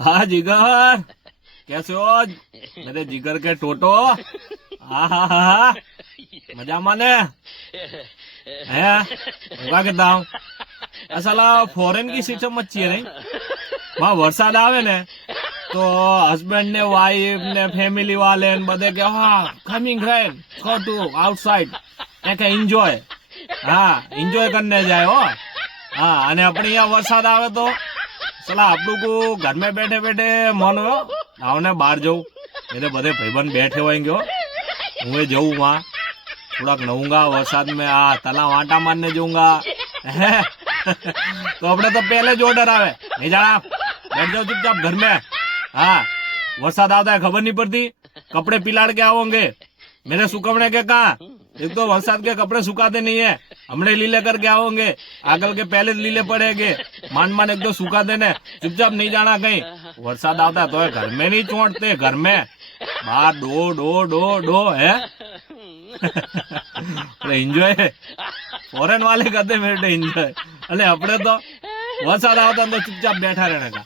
हाँ जिगर, कैसे हो मेरे जिगर के टोटो। हाँ हाँ हाँ हाँ, मजा माने है। होगा कितना असला फॉरेन की सिस्टम अच्छी है नहीं। वहाँ वरसाद आवे ने तो हस्बैंड ने वाइफ ने फैमिली वाले ने बधे के हाँ coming rain go to outside કે એન્જોય। હા એન્જોય करने जाए हो। हाँ અને આપણે यहाँ वरसाद आवे तो सला आपू को घर में बैठे बैठे मन हो આવને બહાર જવું। मेरे बधे भाईबंध बैठे होंगे હું जाऊँ वहाँ थोड़ा नहूंगा वरसाद में। तलाव आटा मारने जाऊंगा। तो अपने तो पहले જ ऑर्डर आवे नहीं जाना बैठ जाओ चुपचाप घर में। हाँ वरसाद आता है खबर नहीं पड़ती कपड़े पिलाड़ के आओगे मेरे सुकवने के कहा। एक तो वरसाद के कपड़े सुखाते नहीं है हमने लीले करके आओगे आगल के पहले लीले पड़ेगे मान मान एक तो सुखाते ने चुपचाप नहीं जाना कहीं। वरसाद आता है तो घर में नहीं छोड़ते घर में बाहर डो डो डो डो है। एंजॉय फॉरेन वाले करते मेरे एंजॉय अरे अपने तो वरसाद आता तो चुपचाप बैठा रहने का।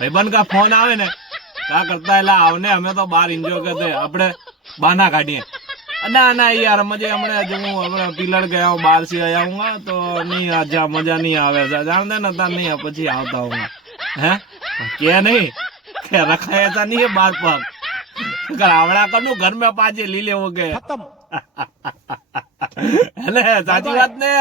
भाईबंध का फोन आवे ने क्या करता है ला आवने हमें तो बाहर एंजॉय करते अपने बहाना काटिए। ना ना यार मजे हमने जो हमें पिलड़ गया हूँ बाहर से आया हूँ तो नहीं आजा मजा नहीं आवे जान दे ना नहीं पची आता हूँ है क्या नहीं क्या रखा ऐसा नहीं है बार पर आवड़ा करू घर में पाचे लीले हो गए। साची बात ने।